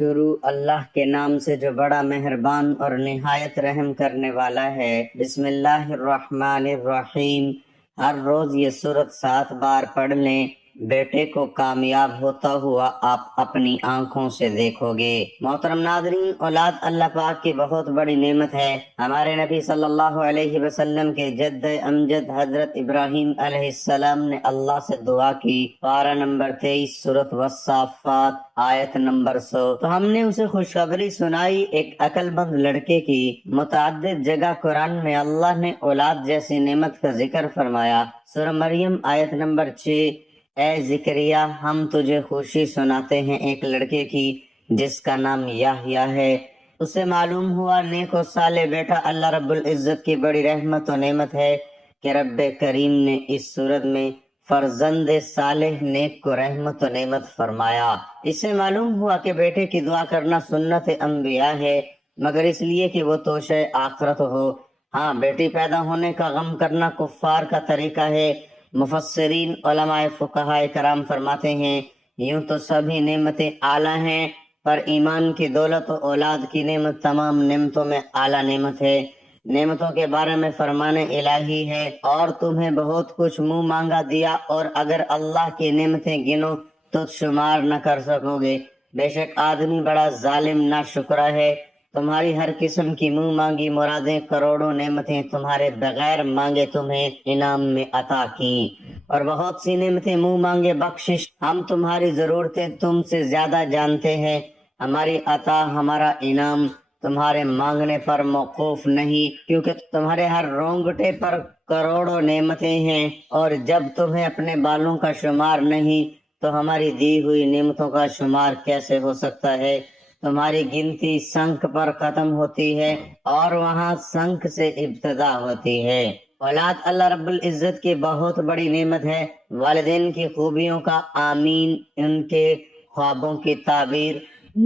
شروع اللہ کے نام سے جو بڑا مہربان اور نہایت رحم کرنے والا ہے۔ بسم اللہ الرحمن الرحیم۔ ہر روز یہ سورت 7 بار پڑھ لیں، بیٹے کو کامیاب ہوتا ہوا آپ اپنی آنکھوں سے دیکھو گے۔ محترم ناظرین، اولاد اللہ پاک کی بہت بڑی نعمت ہے۔ ہمارے نبی صلی اللہ علیہ وسلم کے جد امجد حضرت ابراہیم علیہ السلام نے اللہ سے دعا کی، پارہ نمبر 23 سورۃ والصافات آیت نمبر 100۔ تو ہم نے اسے خوشخبری سنائی ایک عقل مند لڑکے کی۔ متعدد جگہ قرآن میں اللہ نے اولاد جیسی نعمت کا ذکر فرمایا۔ سورہ مریم آیت نمبر 6، اے زکریا ہم تجھے خوشی سناتے ہیں ایک لڑکے کی جس کا نام یحییٰ ہے۔ اسے معلوم ہوا نیک و صالح بیٹا اللہ رب العزت کی بڑی رحمت و نعمت ہے کہ رب کریم نے اس صورت میں فرزند صالح نیک کو رحمت و نعمت فرمایا۔ اس سے معلوم ہوا کہ بیٹے کی دعا کرنا سنت انبیاء ہے، مگر اس لیے کہ وہ توشہ آخرت ہو۔ ہاں، بیٹی پیدا ہونے کا غم کرنا کفار کا طریقہ ہے۔ مفسرین علماء فقہاء کرام فرماتے ہیں، یوں تو سبھی نعمتیں اعلیٰ ہیں، پر ایمان کی دولت و اولاد کی نعمت تمام نعمتوں میں اعلیٰ نعمت ہے۔ نعمتوں کے بارے میں فرمان الہی ہے، اور تمہیں بہت کچھ منہ مانگا دیا، اور اگر اللہ کی نعمتیں گنو تو شمار نہ کر سکو گے۔ بے شک آدمی بڑا ظالم ناشکرا ہے۔ تمہاری ہر قسم کی منہ مانگی مرادیں، کروڑوں نعمتیں تمہارے بغیر مانگے تمہیں انعام میں عطا کی، اور بہت سی نعمتیں منہ مانگے بخشش۔ ہم تمہاری ضرورتیں تم سے زیادہ جانتے ہیں، ہماری عطا ہمارا انعام تمہارے مانگنے پر موقوف نہیں، کیونکہ تمہارے ہر رونگٹے پر کروڑوں نعمتیں ہیں، اور جب تمہیں اپنے بالوں کا شمار نہیں تو ہماری دی ہوئی نعمتوں کا شمار کیسے ہو سکتا ہے؟ تمہاری گنتی سنک پر ختم ہوتی ہے اور وہاں سنک سے ابتدا ہوتی ہے۔ اولاد اللہ رب العزت کی بہت بڑی نعمت ہے۔ والدین کی خوبیوں کا آمین، ان کے خوابوں کی تعبیر،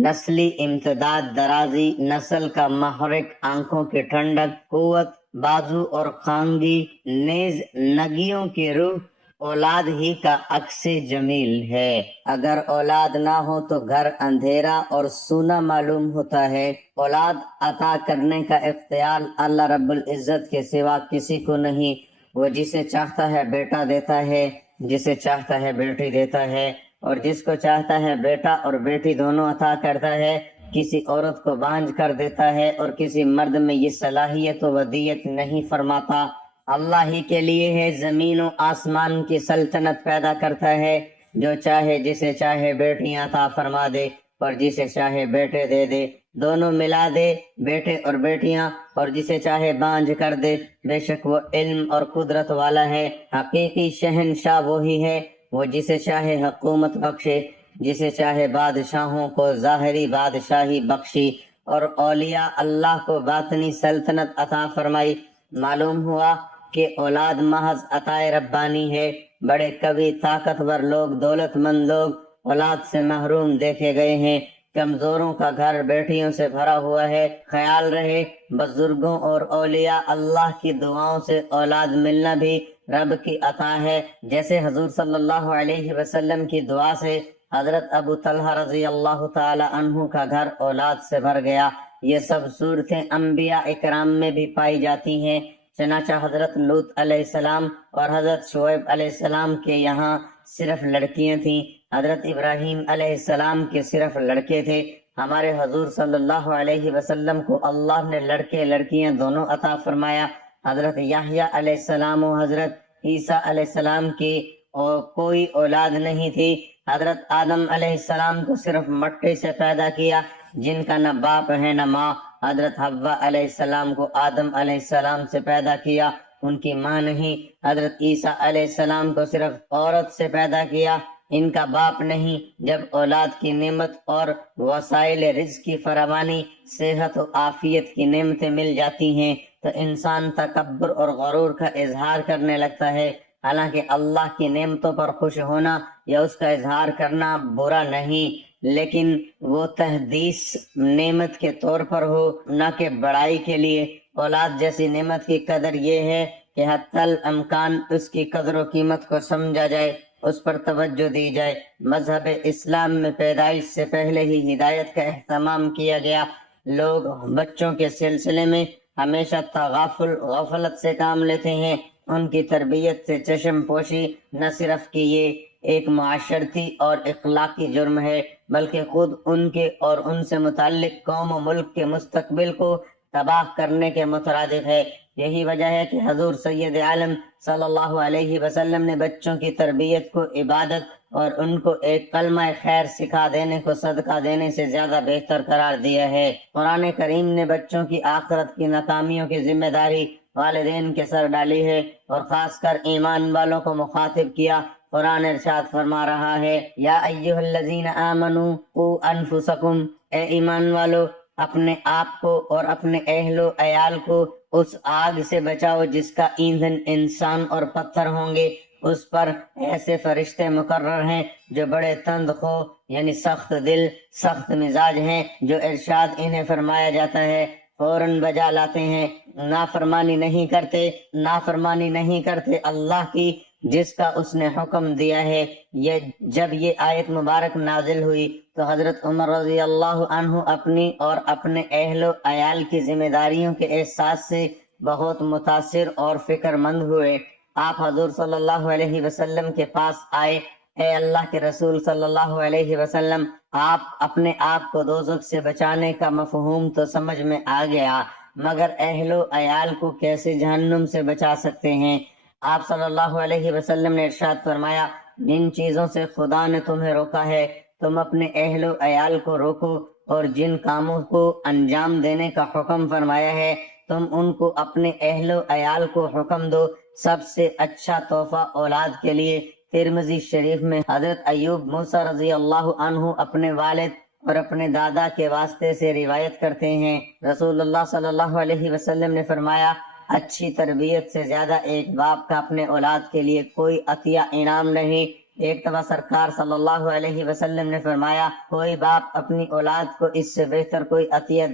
نسلی امتداد، درازی نسل کا محرک، آنکھوں کی ٹھنڈک، قوت بازو اور خانگی، نیز نگیوں کی روح اولاد ہی کا عکس جمیل ہے۔ اگر اولاد نہ ہو تو گھر اندھیرا اور سونا معلوم ہوتا ہے۔ اولاد عطا کرنے کا اختیار اللہ رب العزت کے سوا کسی کو نہیں۔ وہ جسے چاہتا ہے بیٹا دیتا ہے، جسے چاہتا ہے بیٹی دیتا ہے، اور جس کو چاہتا ہے بیٹا اور بیٹی دونوں عطا کرتا ہے۔ کسی عورت کو بانجھ کر دیتا ہے اور کسی مرد میں یہ صلاحیت و ودیت نہیں فرماتا۔ اللہ ہی کے لیے ہے، زمین و آسمان کی سلطنت پیدا کرتا ہے۔ جو چاہے جسے چاہے بیٹیاں عطا فرما دے اور جسے چاہے بیٹے دے دے، دونوں ملا دے، بیٹے اور بیٹیاں، اور جسے چاہے بانجھ کر دے۔ بے شک وہ علم اور قدرت والا ہے۔ حقیقی شہنشاہ وہی ہے، وہ جسے چاہے حکومت بخشے، جسے چاہے بادشاہوں کو ظاہری بادشاہی بخشی، اور اولیاء اللہ کو باطنی سلطنت عطا فرمائی۔ معلوم ہوا کہ اولاد محض عطا ربانی ہے۔ بڑے قوی طاقتور لوگ، دولت مند لوگ اولاد سے محروم دیکھے گئے ہیں۔ کمزوروں کا گھر بیٹیوں سے بھرا ہوا ہے۔ خیال رہے، بزرگوں اور اولیاء اللہ کی دعاؤں سے اولاد ملنا بھی رب کی عطا ہے۔ جیسے حضور صلی اللہ علیہ وسلم کی دعا سے حضرت ابو طلحہ رضی اللہ تعالی عنہ کا گھر اولاد سے بھر گیا۔ یہ سب صورتیں انبیاء اکرام میں بھی پائی جاتی ہیں۔ چنانچہ حضرت لوط علیہ السلام اور حضرت شعیب علیہ السلام کے یہاں صرف لڑکیاں تھیں، حضرت ابراہیم علیہ السلام کے صرف لڑکے تھے۔ ہمارے حضور صلی اللہ علیہ وسلم کو اللہ نے لڑکے لڑکیاں دونوں عطا فرمایا۔ حضرت یحییٰ علیہ السلام و حضرت عیسیٰ علیہ السلام کی کوئی اولاد نہیں تھی۔ حضرت آدم علیہ السلام کو صرف مٹی سے پیدا کیا، جن کا نہ باپ ہے نہ ماں۔ حضرت حوا علیہ السلام کو آدم علیہ السلام سے پیدا کیا، ان کی ماں نہیں۔ حضرت عیسیٰ علیہ السلام کو صرف عورت سے پیدا کیا، ان کا باپ نہیں۔ جب اولاد کی نعمت اور وسائل رزق کی فراوانی، صحت و عافیت کی نعمتیں مل جاتی ہیں تو انسان تکبر اور غرور کا اظہار کرنے لگتا ہے۔ حالانکہ اللہ کی نعمتوں پر خوش ہونا یا اس کا اظہار کرنا برا نہیں، لیکن وہ تحدیث نعمت کے طور پر ہو، نہ کہ بڑائی کے لیے۔ اولاد جیسی نعمت کی قدر یہ ہے کہ حتی الامکان اس کی قدر و قیمت کو سمجھا جائے۔ اس پر توجہ دی جائے۔ مذہب اسلام میں پیدائش سے پہلے ہی ہدایت کا اہتمام کیا گیا۔ لوگ بچوں کے سلسلے میں ہمیشہ غفلت سے کام لیتے ہیں۔ ان کی تربیت سے چشم پوشی نہ صرف کہ یہ ایک معاشرتی اور اخلاقی جرم ہے، بلکہ خود ان کے اور ان سے متعلق قوم و ملک کے مستقبل کو تباہ کرنے کے مترادف ہے۔ یہی وجہ ہے کہ حضور سید عالم صلی اللہ علیہ وسلم نے بچوں کی تربیت کو عبادت اور ان کو ایک کلمہ خیر سکھا دینے کو صدقہ دینے سے زیادہ بہتر قرار دیا ہے۔ قرآن کریم نے بچوں کی آخرت کی ناکامیوں کی ذمہ داری والدین کے سر ڈالی ہے اور خاص کر ایمان والوں کو مخاطب کیا۔ قرآن ارشاد فرما رہا ہے، یا ایھا الذین آمنوا قوا انفسکم، اے ایمان والو اپنے آپ کو اور اپنے اہل و عیال کو اس آگ سے بچاؤ جس کا ایندھن انسان اور پتھر ہوں گے۔ اس پر ایسے فرشتے مقرر ہیں جو بڑے تند خو یعنی سخت دل سخت مزاج ہیں، جو ارشاد انہیں فرمایا جاتا ہے فوراً بجا لاتے ہیں، نافرمانی نہیں کرتے اللہ کی جس کا اس نے حکم دیا ہے۔ جب یہ آیت مبارک نازل ہوئی تو حضرت عمر رضی اللہ عنہ اپنی اور اپنے اہل و عیال کی ذمہ داریوں کے احساس سے بہت متاثر اور فکر مند ہوئے۔ آپ حضور صلی اللہ علیہ وسلم کے پاس آئے، اے اللہ کے رسول صلی اللہ علیہ وسلم، آپ اپنے آپ کو دوزخ سے بچانے کا مفہوم تو سمجھ میں آ گیا، مگر اہل و عیال کو کیسے جہنم سے بچا سکتے ہیں؟ آپ صلی اللہ علیہ وسلم نے ارشاد فرمایا، جن چیزوں سے خدا نے تمہیں روکا ہے تم اپنے اہل و عیال کو روکو، اور جن کاموں کو انجام دینے کا حکم فرمایا ہے تم ان کو اپنے اہل و عیال کو حکم دو۔ سب سے اچھا تحفہ اولاد کے لیے۔ ترمذی شریف میں حضرت ایوب موسیٰ رضی اللہ عنہ اپنے والد اور اپنے دادا کے واسطے سے روایت کرتے ہیں، رسول اللہ صلی اللہ علیہ وسلم نے فرمایا، اچھی تربیت سے زیادہ ایک باپ کا اپنے اولاد کے لیے کوئی عطیہ انعام نہیں۔ ایک دفعہ سرکار صلی اللہ علیہ وسلم نے فرمایا، کوئی باپ اپنی اولاد کو اس سے بہتر کوئی عطیہ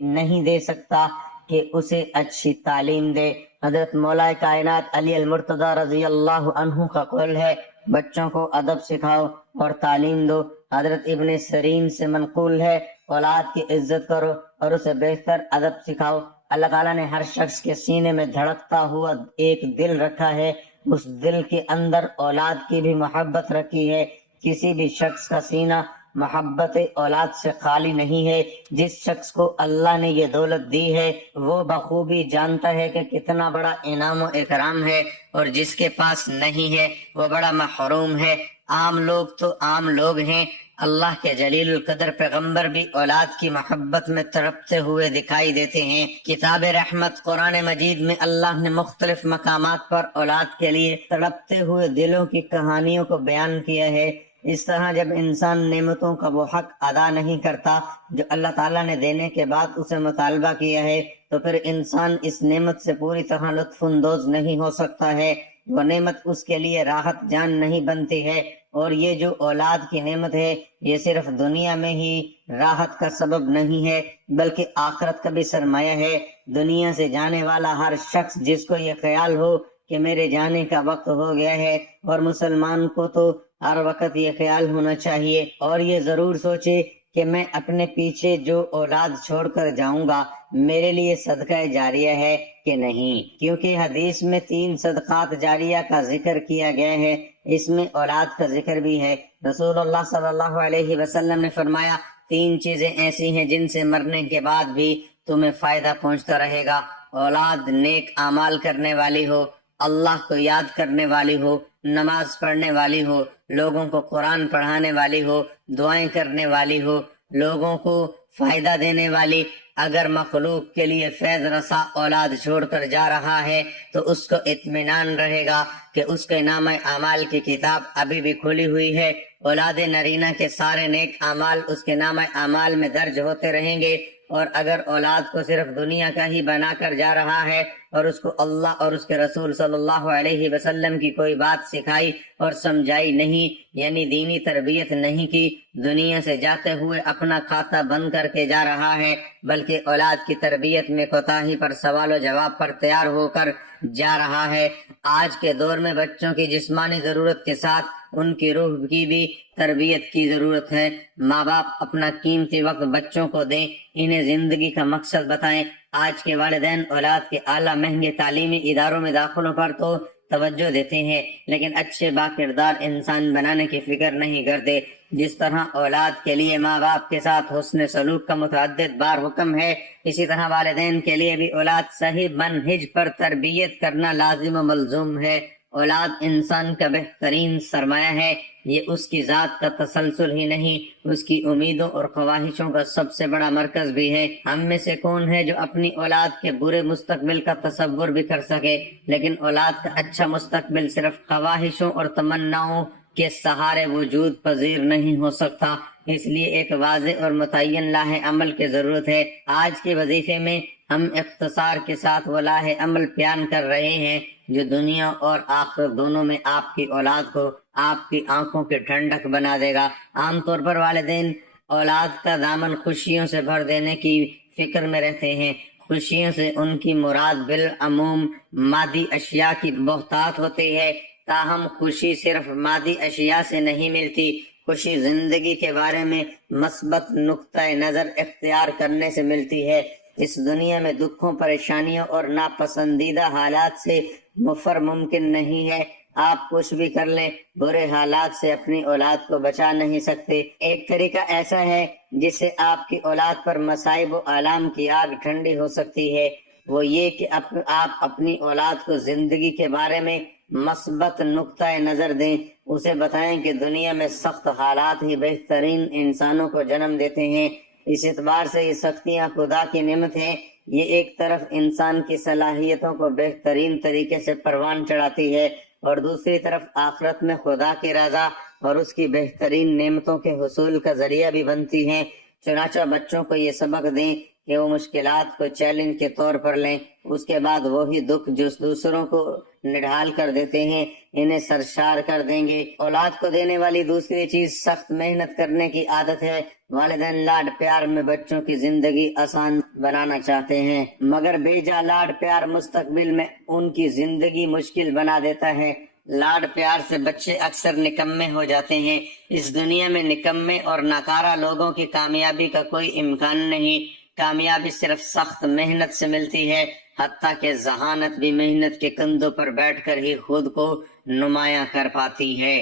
نہیں دے سکتا کہ اسے اچھی تعلیم دے۔ حضرت مولا کائنات علی المرتضی رضی اللہ عنہ کا قول ہے، بچوں کو ادب سکھاؤ اور تعلیم دو۔ حضرت ابن سیرین سے منقول ہے، اولاد کی عزت کرو اور اسے بہتر ادب سکھاؤ۔ اللہ تعالیٰ نے ہر شخص کے سینے میں دھڑکتا ہوا ایک دل رکھا ہے، اس دل کے اندر اولاد کی بھی محبت رکھی ہے۔ کسی بھی شخص کا سینہ محبت اولاد سے خالی نہیں ہے۔ جس شخص کو اللہ نے یہ دولت دی ہے وہ بخوبی جانتا ہے کہ کتنا بڑا انعام و اکرام ہے، اور جس کے پاس نہیں ہے وہ بڑا محروم ہے۔ عام لوگ تو عام لوگ ہیں، اللہ کے جلیل القدر پیغمبر بھی اولاد کی محبت میں تڑپتے ہوئے دکھائی دیتے ہیں۔ کتاب رحمت قرآن مجید میں اللہ نے مختلف مقامات پر اولاد کے لیے تڑپتے ہوئے دلوں کی کہانیوں کو بیان کیا ہے۔ اس طرح جب انسان نعمتوں کا وہ حق ادا نہیں کرتا جو اللہ تعالیٰ نے دینے کے بعد اسے مطالبہ کیا ہے، تو پھر انسان اس نعمت سے پوری طرح لطف اندوز نہیں ہو سکتا ہے، وہ نعمت اس کے لیے راحت جان نہیں بنتی ہے۔ اور یہ جو اولاد کی نعمت ہے یہ صرف دنیا میں ہی راحت کا سبب نہیں ہے بلکہ آخرت کا بھی سرمایہ ہے۔ دنیا سے جانے والا ہر شخص جس کو یہ خیال ہو کہ میرے جانے کا وقت ہو گیا ہے، اور مسلمان کو تو ہر وقت یہ خیال ہونا چاہیے اور یہ ضرور سوچے کہ میں اپنے پیچھے جو اولاد چھوڑ کر جاؤں گا میرے لیے صدقہ جاریہ ہے کہ نہیں، کیونکہ حدیث میں 3 صدقات جاریہ کا ذکر کیا گیا ہے، اس میں اولاد کا ذکر بھی ہے۔ رسول اللہ صلی اللہ علیہ وسلم نے فرمایا، 3 چیزیں ایسی ہیں جن سے مرنے کے بعد بھی تمہیں فائدہ پہنچتا رہے گا، اولاد نیک اعمال کرنے والی ہو، اللہ کو یاد کرنے والی ہو، نماز پڑھنے والی ہو، لوگوں کو قرآن پڑھانے والی ہو، دعائیں کرنے والی ہو، لوگوں کو فائدہ دینے والی۔ اگر مخلوق کے لیے فیض رسا اولاد چھوڑ کر جا رہا ہے تو اس کو اطمینان رہے گا کہ اس کے نامہ اعمال کی کتاب ابھی بھی کھلی ہوئی ہے، اولاد نرینہ کے سارے نیک اعمال اس کے نامہ اعمال میں درج ہوتے رہیں گے۔ اور اگر اولاد کو صرف دنیا کا ہی بنا کر جا رہا ہے اور اس کو اللہ اور اس کے رسول صلی اللہ علیہ وسلم کی کوئی بات سکھائی اور سمجھائی نہیں، یعنی دینی تربیت نہیں کی، دنیا سے جاتے ہوئے اپنا کھاتا بند کر کے جا رہا ہے، بلکہ اولاد کی تربیت میں کوتاہی پر سوال و جواب پر تیار ہو کر جا رہا ہے۔ آج کے دور میں بچوں کی جسمانی ضرورت کے ساتھ ان کی روح کی بھی تربیت کی ضرورت ہے۔ ماں باپ اپنا قیمتی وقت بچوں کو دیں، انہیں زندگی کا مقصد بتائیں۔ آج کے والدین اولاد کے اعلیٰ مہنگے تعلیمی اداروں میں داخلوں پر تو توجہ دیتے ہیں، لیکن اچھے باکردار انسان بنانے کی فکر نہیں کرتے۔ جس طرح اولاد کے لیے ماں باپ کے ساتھ حسن سلوک کا متعدد بار حکم ہے، اسی طرح والدین کے لیے بھی اولاد صحیح منہج پر تربیت کرنا لازم و ملزوم ہے۔ اولاد انسان کا بہترین سرمایہ ہے، یہ اس کی ذات کا تسلسل ہی نہیں، اس کی امیدوں اور خواہشوں کا سب سے بڑا مرکز بھی ہے۔ ہم میں سے کون ہے جو اپنی اولاد کے برے مستقبل کا تصور بھی کر سکے؟ لیکن اولاد کا اچھا مستقبل صرف خواہشوں اور تمناؤں کے سہارے وجود پذیر نہیں ہو سکتا، اس لیے ایک واضح اور متعین لاہ عمل کی ضرورت ہے۔ آج کے وظیفے میں ہم اختصار کے ساتھ وہ لاہ عمل بیان کر رہے ہیں جو دنیا اور آخرت دونوں میں آپ کی اولاد کو آپ کی آنکھوں کی ٹھنڈک بنا دے گا۔ عام طور پر والدین اولاد کا دامن خوشیوں سے بھر دینے کی فکر میں رہتے ہیں۔ خوشیوں سے ان کی مراد بالعموم مادی اشیاء کی بہتات ہوتی ہے، تاہم خوشی صرف مادی اشیاء سے نہیں ملتی، خوشی زندگی کے بارے میں مثبت نقطہ نظر اختیار کرنے سے ملتی ہے۔ اس دنیا میں دکھوں، پریشانیوں اور ناپسندیدہ حالات سے مفر ممکن نہیں ہے۔ آپ کچھ بھی کر لیں، برے حالات سے اپنی اولاد کو بچا نہیں سکتے۔ ایک طریقہ ایسا ہے جس سے آپ کی اولاد پر مصائب و آلام کی آگ ٹھنڈی ہو سکتی ہے، وہ یہ کہ آپ اپنی اولاد کو زندگی کے بارے میں مثبت نقطہ نظر دیں، اسے بتائیں کہ دنیا میں سخت حالات ہی بہترین انسانوں کو جنم دیتے ہیں۔ اس اعتبار سے یہ سختیاں خدا کی نعمت ہیں، یہ ایک طرف انسان کی صلاحیتوں کو بہترین طریقے سے پروان چڑھاتی ہے اور دوسری طرف آخرت میں خدا کی رضا اور اس کی بہترین نعمتوں کے حصول کا ذریعہ بھی بنتی ہیں۔ چنانچہ بچوں کو یہ سبق دیں کہ وہ مشکلات کو چیلنج کے طور پر لیں، اس کے بعد وہی دکھ جو دوسروں کو نڈھال کر دیتے ہیں انہیں سرشار کر دیں گے۔ اولاد کو دینے والی دوسری چیز سخت محنت کرنے کی عادت ہے۔ والدین لاڈ پیار میں بچوں کی زندگی آسان بنانا چاہتے ہیں، مگر بے جا لاڈ پیار مستقبل میں ان کی زندگی مشکل بنا دیتا ہے۔ لاڈ پیار سے بچے اکثر نکمے ہو جاتے ہیں۔ اس دنیا میں نکمے اور ناکارہ لوگوں کی کامیابی کا کوئی امکان نہیں۔ کامیابی صرف سخت محنت سے ملتی ہے، حتیٰ کہ ذہانت بھی محنت کے کندھوں پر بیٹھ کر ہی خود کو نمایاں کر پاتی ہے۔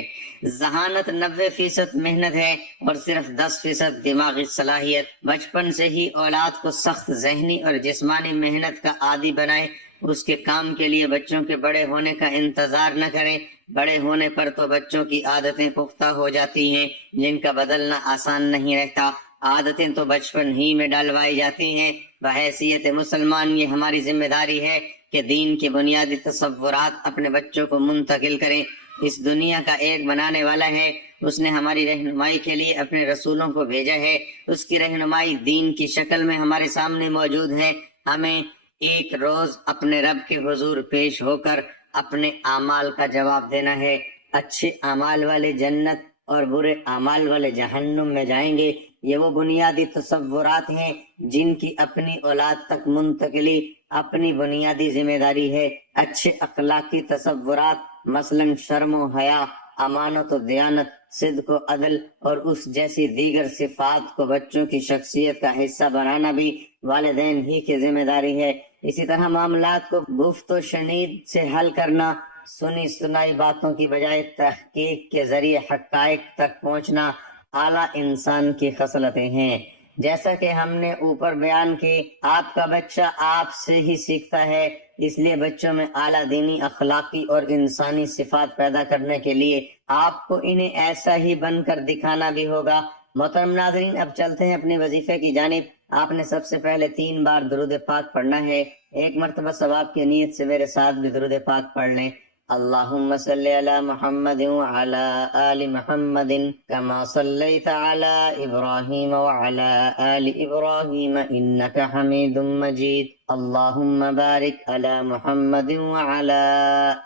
ذہانت 90% محنت ہے اور صرف 10% دماغی صلاحیت۔ بچپن سے ہی اولاد کو سخت ذہنی اور جسمانی محنت کا عادی بنائے، اس کے کام کے لیے بچوں کے بڑے ہونے کا انتظار نہ کریں۔ بڑے ہونے پر تو بچوں کی عادتیں پختہ ہو جاتی ہیں جن کا بدلنا آسان نہیں رہتا۔ عادتیں تو بچپن ہی میں ڈالوائی جاتی ہیں۔ بحیثیت مسلمان یہ ہماری ذمہ داری ہے کہ دین کے بنیادی تصورات اپنے بچوں کو منتقل کریں۔ اس دنیا کا ایک بنانے والا ہے، اس نے ہماری رہنمائی کے لیے اپنے رسولوں کو بھیجا ہے، اس کی رہنمائی دین کی شکل میں ہمارے سامنے موجود ہے۔ ہمیں ایک روز اپنے رب کے حضور پیش ہو کر اپنے اعمال کا جواب دینا ہے۔ اچھے اعمال والے جنت اور برے اعمال والے جہنم میں جائیں گے۔ یہ وہ بنیادی تصورات ہیں جن کی اپنی اولاد تک منتقلی اپنی بنیادی ذمہ داری ہے۔ اچھے اخلاقی تصورات مثلا شرم و حیا، امانت و دیانت، صدق و عدل اور اس جیسی دیگر صفات کو بچوں کی شخصیت کا حصہ بنانا بھی والدین ہی کی ذمہ داری ہے۔ اسی طرح معاملات کو گفت و شنید سے حل کرنا، سنی سنائی باتوں کی بجائے تحقیق کے ذریعے حقائق تک پہنچنا اعلیٰ انسان کی خصلتیں ہیں۔ جیسا کہ ہم نے اوپر بیان کی، آپ کا بچہ آپ سے ہی سیکھتا ہے، اس لیے بچوں میں اعلیٰ دینی، اخلاقی اور انسانی صفات پیدا کرنے کے لیے آپ کو انہیں ایسا ہی بن کر دکھانا بھی ہوگا۔ محترم ناظرین، اب چلتے ہیں اپنے وظیفے کی جانب۔ آپ نے سب سے پہلے 3 بار درود پاک پڑھنا ہے۔ ایک مرتبہ ثواب کی نیت سے میرے ساتھ بھی درود پاک پڑھ لیں۔ اللہم صلی علی محمد وعلی آل محمد کما صلیت علی ابراہیم وعلی آل ابراہیم انک حمید مجید۔ اللہم بارک علی محمد وعلی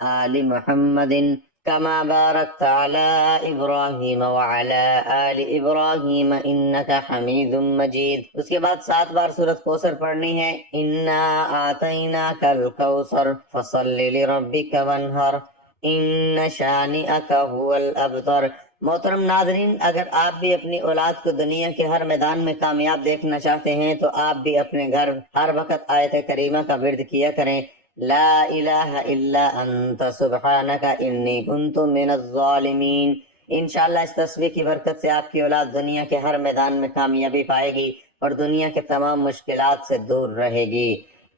آل محمد کما بارکت علی ابراہیم وعلی آل ابراہیم انک حمید مجید۔ اس کے بعد 7 بار سورۃ کوثر پڑھنی ہے۔ انا اعطیناک الکوثر فصل لربک وانحر ان شانئک هو الابتر۔ محترم ناظرین، اگر آپ بھی اپنی اولاد کو دنیا کے ہر میدان میں کامیاب دیکھنا چاہتے ہیں تو آپ بھی اپنے گھر ہر وقت آیت کریمہ کا ورد کیا کریں، لا الہ الا انت سبحانک انی کنت من الظالمین۔ انشاءاللہ اس تصویر کی برکت سے آپ کی اولاد دنیا کے ہر میدان میں کامیابی پائے گی اور دنیا کے تمام مشکلات سے دور رہے گی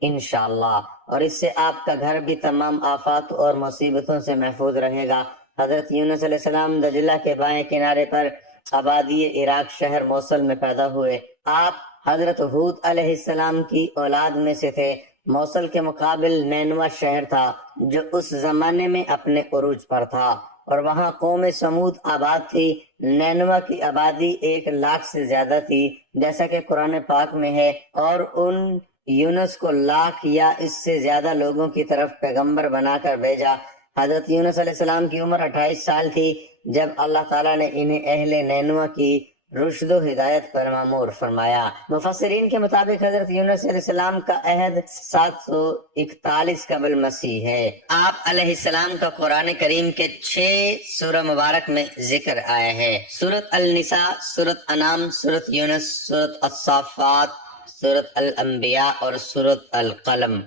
انشاءاللہ، اور اس سے آپ کا گھر بھی تمام آفات اور مصیبتوں سے محفوظ رہے گا۔ حضرت یونس علیہ السلام دجلہ کے بائیں کنارے پر آبادی عراق شہر موصل میں پیدا ہوئے۔ آپ حضرت ہود علیہ السلام کی اولاد میں سے تھے۔ موصل کے مقابل نینوا شہر تھا جو اس زمانے میں اپنے عروج پر تھا، اور وہاں قوم سمود آباد تھی۔ نینوا کی آبادی 1,00,000 سے زیادہ تھی جیسا کہ قرآن پاک میں ہے، اور ان یونس کو 1,00,000 یا اس سے زیادہ لوگوں کی طرف پیغمبر بنا کر بھیجا۔ حضرت یونس علیہ السلام کی عمر 28 سال تھی جب اللہ تعالیٰ نے انہیں اہل نینوا کی رشد و ہدایت پر مامور فرمایا۔ مفسرین کے مطابق حضرت یونس علیہ السلام کا عہد 741 قبل مسیح ہے۔ آپ علیہ السلام کا قرآن کریم کے 6 سورہ مبارک میں ذکر آیا ہے: سورۃ النساء، سورۃ انعام، سورۃ یونس، سورۃ الصافات، سورۃ الانبیاء اور سورۃ القلم۔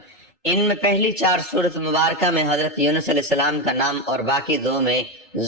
ان میں پہلی 4 سورۃ مبارکہ میں حضرت یونس علیہ السلام کا نام اور باقی 2 میں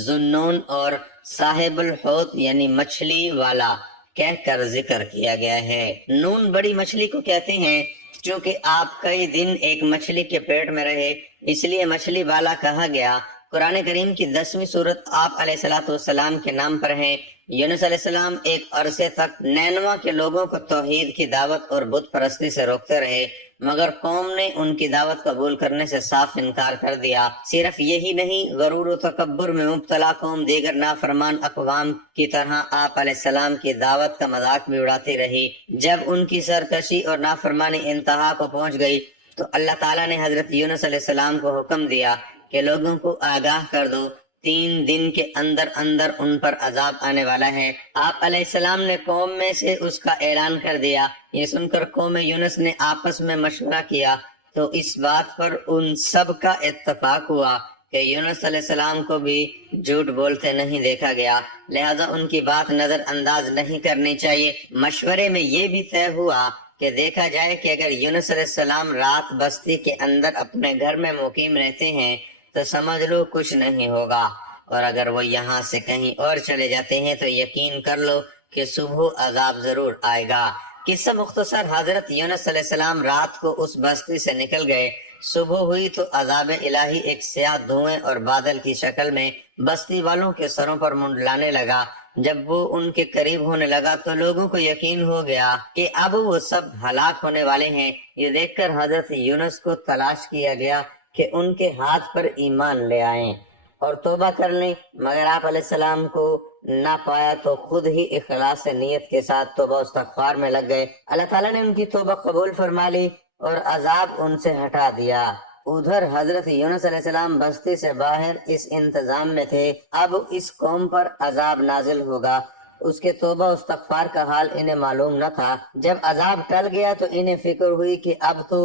ذُنُّون اور صاحب الحوت یعنی مچھلی والا کہہ کر ذکر کیا گیا ہے۔ نون بڑی مچھلی کو کہتے ہیں، چونکہ آپ کئی دن ایک مچھلی کے پیٹ میں رہے اس لیے مچھلی والا کہا گیا۔ قرآن کریم کی 10ویں سورت آپ علیہ السلام کے نام پر ہے۔ یونس علیہ السلام ایک عرصے تک نینوا کے لوگوں کو توحید کی دعوت اور بت پرستی سے روکتے رہے، مگر قوم نے ان کی دعوت قبول کرنے سے صاف انکار کر دیا۔ صرف یہی نہیں، غرور و تکبر میں مبتلا قوم دیگر نافرمان اقوام کی طرح آپ علیہ السلام کی دعوت کا مذاق بھی اڑاتی رہی۔ جب ان کی سرکشی اور نافرمانی انتہا کو پہنچ گئی تو اللہ تعالیٰ نے حضرت یونس علیہ السلام کو حکم دیا کہ لوگوں کو آگاہ کر دو، 3 دن کے اندر اندر ان پر عذاب آنے والا ہے۔ آپ علیہ السلام نے قوم میں سے اس کا اعلان کر دیا۔ یہ سن کر قوم یونس نے آپس میں مشورہ کیا تو اس بات پر ان سب کا اتفاق ہوا کہ یونس علیہ السلام کو بھی جھوٹ بولتے نہیں دیکھا گیا، لہذا ان کی بات نظر انداز نہیں کرنی چاہیے۔ مشورے میں یہ بھی طے ہوا کہ دیکھا جائے کہ اگر یونس علیہ السلام رات بستی کے اندر اپنے گھر میں مقیم رہتے ہیں تو سمجھ لو کچھ نہیں ہوگا، اور اگر وہ یہاں سے کہیں اور چلے جاتے ہیں تو یقین کر لو کہ صبح عذاب ضرور آئے گا۔ قصہ مختصر، حضرت یونس علیہ السلام رات کو اس بستی سے نکل گئے۔ صبح ہوئی تو عذاب الہی ایک سیاہ دھوئیں اور بادل کی شکل میں بستی والوں کے سروں پر منڈلانے لگا۔ جب وہ ان کے قریب ہونے لگا تو لوگوں کو یقین ہو گیا کہ اب وہ سب ہلاک ہونے والے ہیں۔ یہ دیکھ کر حضرت یونس کو تلاش کیا گیا کہ ان کے ہاتھ پر ایمان لے آئیں اور توبہ کر لیں، مگر آپ علیہ السلام کو نہ پایا تو خود ہی اخلاص نیت کے ساتھ توبہ استغفار میں لگ گئے۔ اللہ تعالیٰ نے ان کی توبہ قبول فرما لی اور عذاب ان سے ہٹا دیا۔ ادھر حضرت یونس علیہ السلام بستی سے باہر اس انتظام میں تھے، اب اس قوم پر عذاب نازل ہوگا۔ اس کے توبہ استغفار کا حال انہیں معلوم نہ تھا۔ جب عذاب ٹل گیا تو انہیں فکر ہوئی کہ اب تو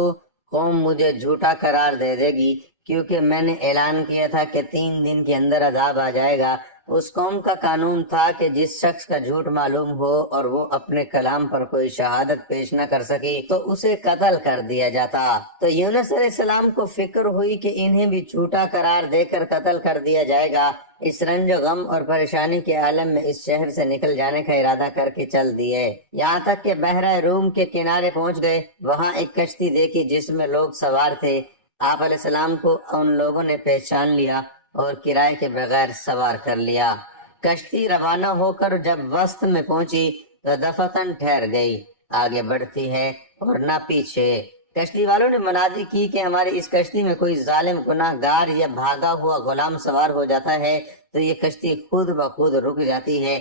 قوم مجھے جھوٹا قرار دے دے گی، کیونکہ میں نے اعلان کیا تھا کہ 3 دن کے اندر عذاب آ جائے گا۔ اس قوم کا قانون تھا کہ جس شخص کا جھوٹ معلوم ہو اور وہ اپنے کلام پر کوئی شہادت پیش نہ کر سکی تو اسے قتل کر دیا جاتا۔ تو یونس علیہ السلام کو فکر ہوئی کہ انہیں بھی جھوٹا قرار دے کر قتل کر دیا جائے گا۔ اس رنج غم اور پریشانی کے عالم میں اس شہر سے نکل جانے کا ارادہ کر کے چل دیے، یہاں تک کہ بحیرہ روم کے کنارے پہنچ گئے۔ وہاں ایک کشتی دیکھی جس میں لوگ سوار تھے۔ آپ علیہ السلام کو ان لوگوں نے پہچان لیا اور کرائے کے بغیر سوار کر لیا۔ کشتی روانہ ہو کر جب وسط میں پہنچی تو دفعتاً ٹھہر گئی، آگے بڑھتی ہے اور نہ پیچھے۔ کشتی والوں نے منادی کی کہ ہماری اس کشتی میں کوئی ظالم گناہ گار یا بھاگا ہوا غلام سوار ہو جاتا ہے تو یہ کشتی خود بخود رک جاتی ہے۔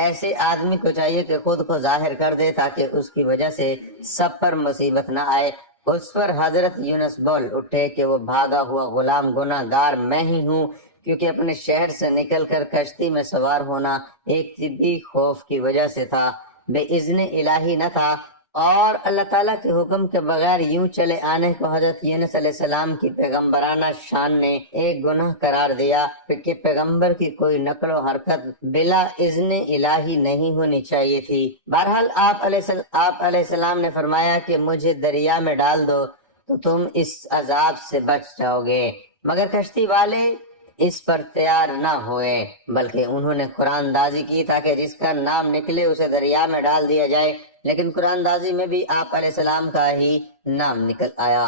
ایسے آدمی کو چاہیے کہ خود کو ظاہر کر دے تاکہ اس کی وجہ سے سب پر مصیبت نہ آئے۔ اس پر حضرت یونس بول اٹھے کہ وہ بھاگا ہوا غلام گناہ گار میں ہی ہوں، کیونکہ اپنے شہر سے نکل کر کشتی میں سوار ہونا ایک طبی خوف کی وجہ سے تھا، بے اذن الہی نہ تھا۔ اور اللہ تعالیٰ کے حکم کے بغیر یوں چلے آنے کو حضرت یونس علیہ السلام کی پیغمبرانہ شان نے ایک گناہ قرار دیا کہ پیغمبر کی کوئی نقل و حرکت بلا اذن الہی نہیں ہونی چاہیے تھی۔ بہرحال آپ علیہ السلام نے فرمایا کہ مجھے دریا میں ڈال دو تو تم اس عذاب سے بچ جاؤ گے، مگر کشتی والے اس پر تیار نہ ہوئے، بلکہ انہوں نے قرآن دازی کی تاکہ جس کا نام نکلے اسے دریا میں ڈال دیا جائے، لیکن قرآن دازی میں بھی آپ علیہ السلام کا ہی نام نکل آیا۔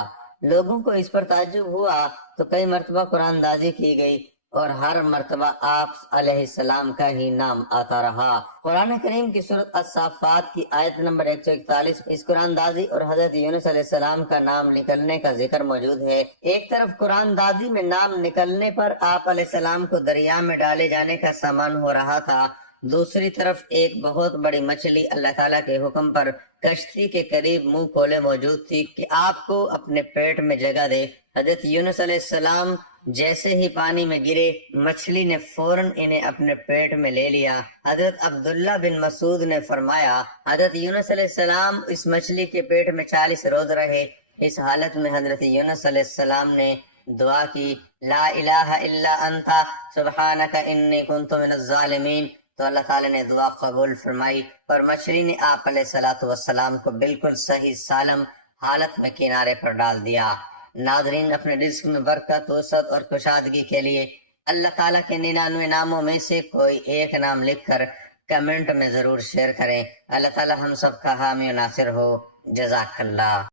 لوگوں کو اس پر تعجب ہوا تو کئی مرتبہ قرآن دازی کی گئی اور ہر مرتبہ آپ علیہ السلام کا ہی نام آتا رہا۔ قرآن کریم کی سورۃ الصافات کی آیت نمبر 141 اس قرآن دازی اور حضرت یونس علیہ السلام کا نام نکلنے کا ذکر موجود ہے۔ ایک طرف قرآن دازی میں نام نکلنے پر آپ علیہ السلام کو دریا میں ڈالے جانے کا سامان ہو رہا تھا، دوسری طرف ایک بہت بڑی مچھلی اللہ تعالیٰ کے حکم پر کشتی کے قریب منہ کھولے موجود تھی کہ آپ کو اپنے پیٹ میں جگہ دے۔ حضرت یونس علیہ السلام جیسے ہی پانی میں گرے، مچھلی نے فوراً انہیں اپنے پیٹ میں لے لیا۔ حضرت عبداللہ بن مسعود نے فرمایا، حضرت یونس علیہ السلام اس مچھلی کے پیٹ میں 40 روز رہے۔ اس حالت میں حضرت یونس علیہ السلام نے دعا کی، لا الہ الا انت سبحانک انی کنت من الظالمین، تو اللہ تعالیٰ نے دعا قبول فرمائی اور مچھلی نے آپ علیہ السلام کو بالکل صحیح سالم حالت میں کنارے پر ڈال دیا۔ ناظرین، اپنے رزق میں برکت، وسعت اور کشادگی کے لیے اللہ تعالیٰ کے 99 ناموں میں سے کوئی ایک نام لکھ کر کمنٹ میں ضرور شیئر کریں۔ اللہ تعالیٰ ہم سب کا حامی و ناصر ہو۔ جزاک اللہ۔